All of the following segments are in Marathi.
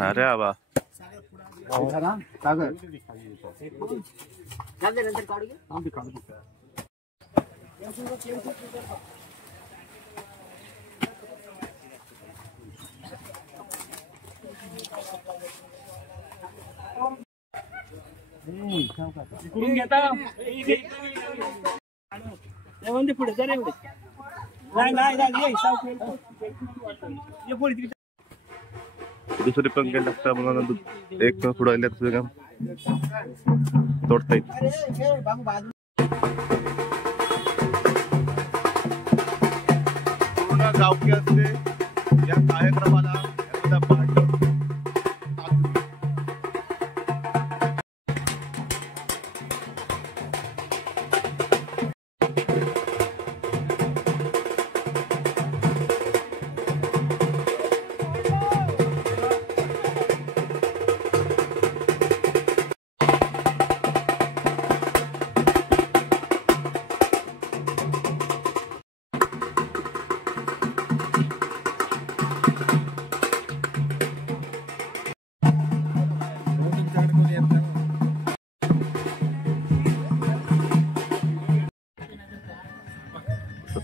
अरे आबा दुसरी पण गेली लागतं म्हणून एक पुढे आले तुझं काम तोडता येईल. पूर्ण गावकी असते या कार्यक्रमाला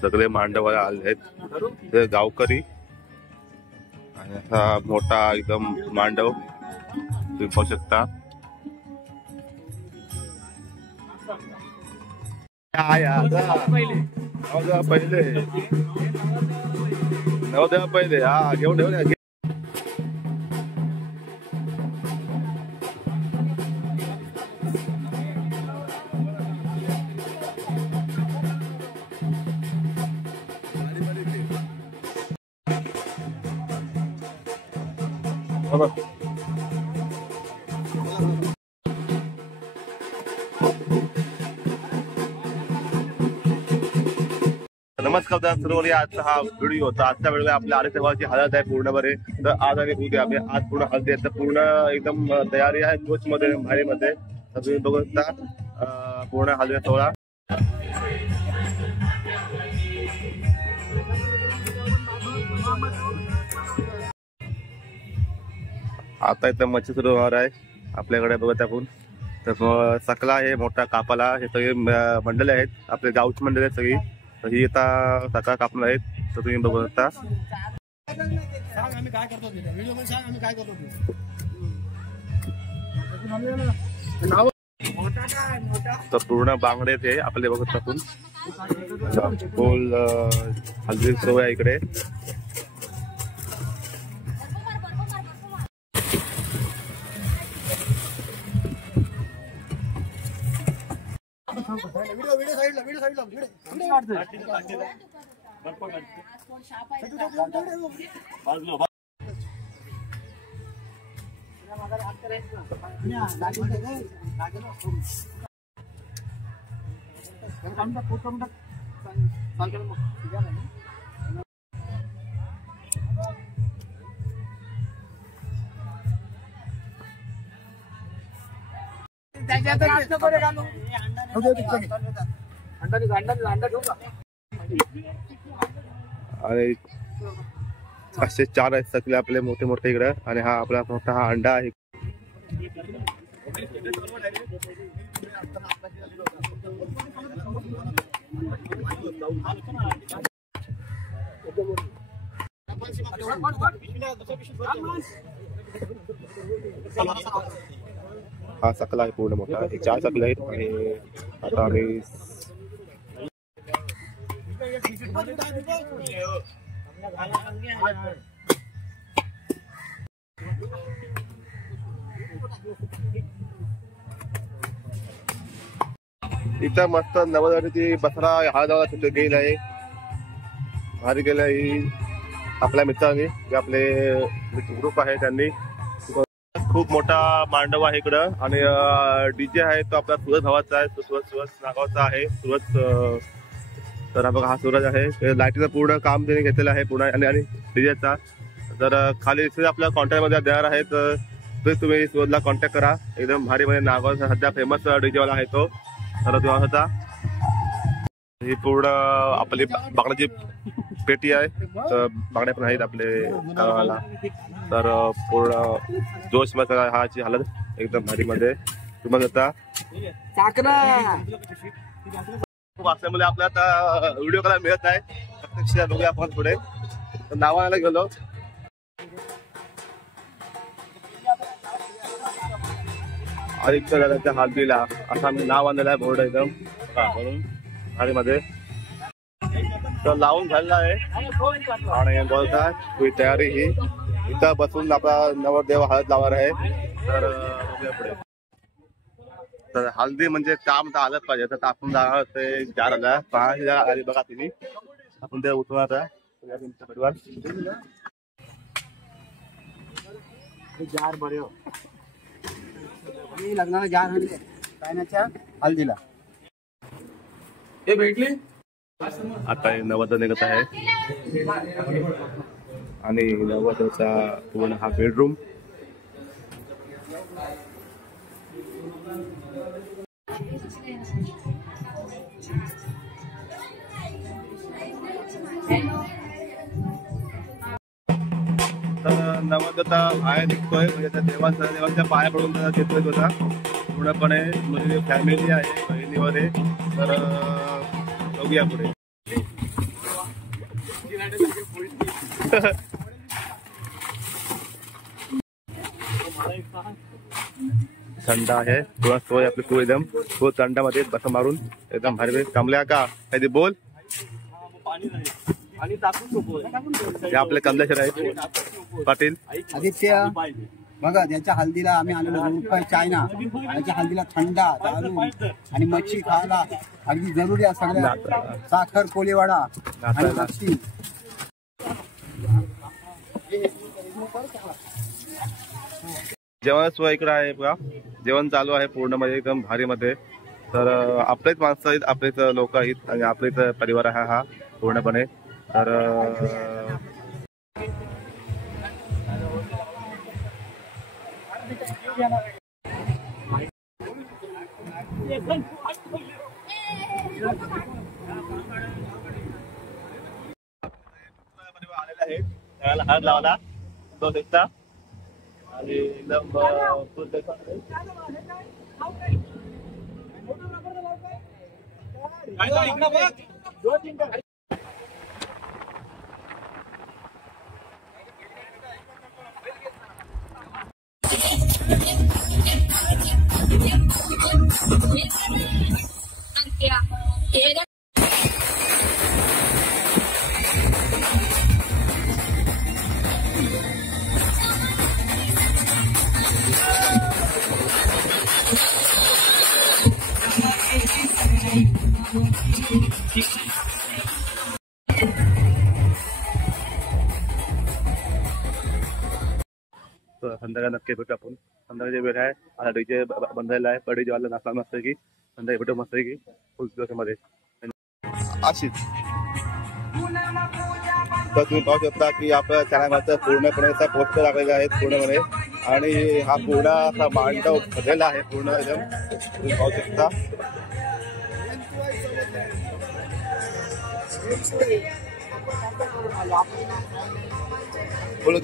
सगळे मांडवाला आले आहेत गावकरी आणि असा मोठा एकदम मांडव तुम्ही पाहू शकता. पहिले हा घेऊन ठेवून नमस्कार सर्वांनी. आजचा हा व्हिडिओ होता. आजच्या वेळेला आपल्या आर्य समाजाची हळद आहे पूर्णपणे. तर आज आणि उद्या आपल्या आज पूर्ण हळदी आहे. तर पूर्ण एकदम तयारी आहे जोश मध्ये भारीमध्ये. तर तुम्ही बघू शकता पूर्ण हळदी सोहळा. आता इथं मच्छी सुरू होणार आहे आपल्याकडे बघत आपण. तर सकला आहे मोठा कापाला. हे सगळे मंडळी आहेत आपले गावची मंडळी आहेत सगळी. तर ही आता सकाळ कापणार आहेत. तर तुम्ही बघू शकता. तर पूर्ण बांगडे ते आपले बघत आपण. फुल हल्दी सोय इकडे. आणि असे 4 आहेत सगळे आपले मोठे मोठे इकडे. आणि हा आपला मोठा हा अंडा आहे. हा सकला आहे पूर्ण मोठा. 4 सकले आहेत. आणि आता आम्ही इथं मस्त नवदती बसरा हा जागा तिथे गेला आहे, भारी गेला आहे आपल्या मित्रांनी, जे आपले ग्रुप आहे त्यांनी. खूप मोठा मांडव आहे इकडं आणि डीजे आहे तो आपला सूरज भावाचा आहे, सूरज नागावचा आहे सूरज. तर बघा हा सूरज आहे, लाईटीचं पूर्ण काम त्यांनी घेतलेलं आहे पूर्ण आणि डीजेचा. तर खाली आपल्या कॉन्टॅक्ट मध्ये देणार आहे, तर तुम्ही सूरजला कॉन्टॅक्ट करा. एकदम भारी मध्ये नागावचा सध्या फेमस डीजेवाला आहे तो. तर तो होता ही पूर्ण आपली बागड्याची पेटी आहे, तर बागड्या पण आहेत आपले गावाला. तर पूर्ण जोश मध्ये हाची हालत एकदम भारी मध्ये तुम्हाला आता असल्यामुळे आपल्याला व्हिडिओ करायला मिळत आहे. प्रत्यक्ष बघूया आपण पुढे. तर नावाला गेलो आदित्य हल्दीला असा मी नाव आणलेलं आहे बोर्ड एकदम म्हणून मध्ये. तर लावून झालेला आहे आणि बोलता तुझी तयारी ही इथं बसून आपला नवरदेव हळद लावणार आहे. तर बघूया पुढे. तर हल्दी म्हणजे काम तर आलंच पाहिजे, तर आपण जाणार ते जार आला पाहायची जागा आली बघा तुम्ही, आपण ते उठवणार आहे तुमच्या परिवार जार बरे लग्नाला जार आणले कायनाच्या हल्दीला हे भेटली. आता नवद निघत आहे आणि नवदचा पूर्ण हा बेडरूम. तर नवदता बाहेर निघतोय, म्हणजे त्या देवाच्या पाया पडून घेतोय होता पूर्णपणे. म्हणजे फॅमिली आहे बहिणीवर आहे. तर बघूया पुढे. थंड आहे थोडा सोय आपली तू एकदम तो थंडामध्ये बस मारून एकदम भारी. कमल्या का काही बोल. हे आपले कमलेश्वर आहेत पाटील आदित्य बघा, त्याच्या हल्दीला आम्ही आलेलो चायना. त्याच्या हल्दीला थंडा दारू आणि मच्छी खायला अगदी जरुरी आहे सगळ्या. साखर कोळीवाडा आणि मच्छी. जेवण सोय इकडे आहे बघा, जेवण चालू आहे पूर्ण मध्ये एकदम भारी मध्ये. तर आपलेच माणसं आहेत, आपलेच लोक आहेत आणि आपलेच परिवार आहे हा पूर्णपणे. तर आलेला आहे त्याला हात लावला तो दिसता आणि एकदम संध्याकाळी नक्की भेटू आपण. संध्याकाळची वेळ आहे, आता डीजे बंधायला आहे, पण डीजेवाला नाचला मस्त की संध्याकाळी भेटू मस्त की फुल दिवसामध्ये अशीच. तर तुम्ही पाहू शकता की आपल्या चॅनलवरचं पूर्णपणे असा पोस्टर लागलेले आहेत पूर्णपणे आणि हा पूर्ण असा मांडव भरलेला आहे पूर्ण एकदम तुम्ही पाहू शकता. बोलू